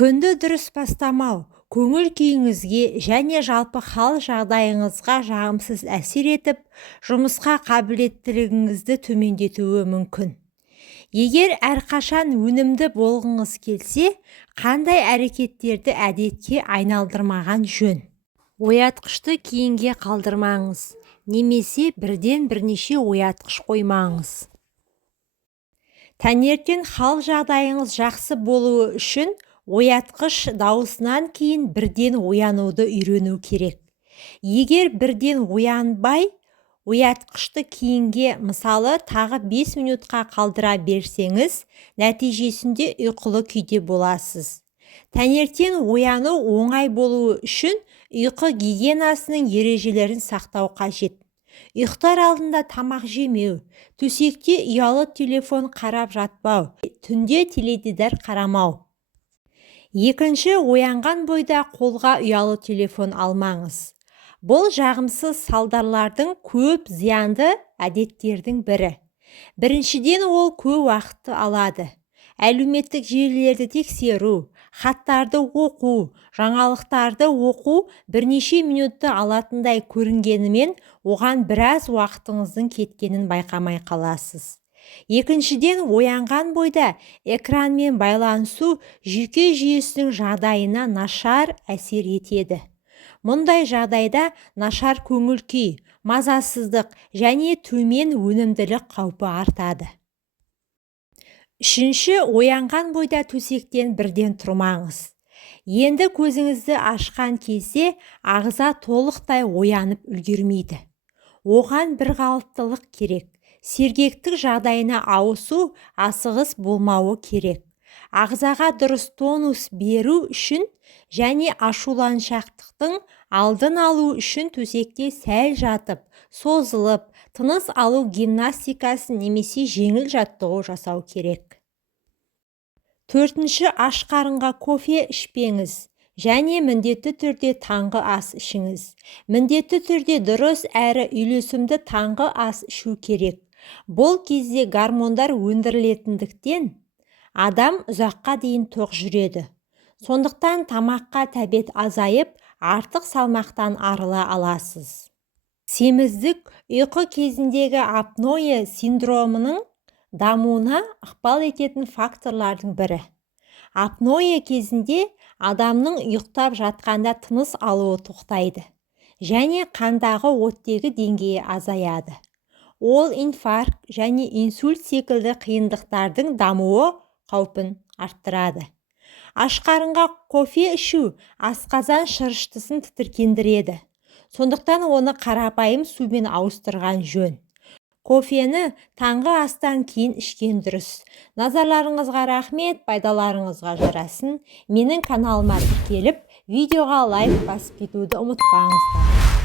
Күнді дұрыс бастамау көңіл күйіңізге және жалпы хал жағдайыңызға жағымсыз әсер етіп, жұмысқа қабілеттілігіңізді төмендетуі мүмкін. Егер әрқашан өнімді болғыңыз келсе, қандай әрекеттерді әдетке айналдырмаған жөн? Оятқышты кейінге қалдырмаңыз, немесе бірден бірнеше оятқыш қоймаңыз. Таңертең хал жағдайыңыз жақсы болуы үшін оятқыш дауысынан кейін бірден оянуды үйрену керек. Егер бірден оянбай, оятқышты кейінге, мысалы тағы 5 минутқа қалдыра берсеңіз, нәтижесінде ұйқылы күйде боласыз. Таңертең ояну оңай болуы үшін ұйқы гигиенасының ережелерін сақтау қажет. Ұйықтар алдында тамақ жемеу, төсекте ұялы телефон қарап жатпау, түнде теледидар қарамау. Екінші, оянған бойда қолға ұялы телефон алмаңыз. Бұл жағымсыз салдарлардың көп зиянды әдеттердің бірі. Біріншіден, ол көп уақытты алады. Әлеуметтік желілерді тексеру, хаттарды оқу, жаңалықтарды оқу бірнеше минутты алатындай көрінгенімен, оған біраз уақытыңыздың кеткенін байқамай қаласыз. Екіншіден, оянған бойда экранмен байланысу жүйке жүйесінің жағдайына нашар әсер етеді. Мұндай жағдайда нашар көңіл күй, мазасыздық және төмен өнімділік қаупі артады. Үшінші, оянған бойда төсектен бірден тұрмаңыз. Енді көзіңізді ашқан кезде ағза толықтай оянып үлгермейді. Оған бір қалыптылық керек. Сергектік жағдайына ауысу асығыс болмауы керек. Ағзаға дұрыс тонус беру үшін және ашуланшақтықтың алдын алу үшін төсекте сәл жатып, созылып, тыныс алу гимнастикасы немесе жеңіл жаттығу жасау керек. Төртінші, аш қарынға кофе ішпеңіз және міндетті түрде таңғы ас ішіңіз. Міндетті түрде дұрыс әрі үйлесімді таңғы ас ішу керек. Бұл кезде гормондар өндірілетіндіктен адам ұзаққа дейін тоқ жүреді. Сондықтан тамаққа тәбет азайып, артық салмақтан арыла аласыз. Семіздік ұйқы кезіндегі апноэ синдромының дамуына ықпал ететін факторлардың бірі. Апноэ кезінде адамның ұйықтап жатқанда тыныс алуы тоқтайды және қандағы оттегі деңгейі азаяды. Ол инфаркт және инсульт секілді қиындықтардың дамуы қаупін арттырады. Аш қарынға кофе ішу асқазан шырыштысын тітіркендіреді. Сондықтан оны қарапайым сумен ауыстырған жөн. Кофені таңғы астан кейін ішкен дұрыс. Назарларыңызға рахмет, пайдаларыңызға жарасын. Менің каналыма тіркеліп, видеоға лайк басып кетуді ұмытпаңыздар.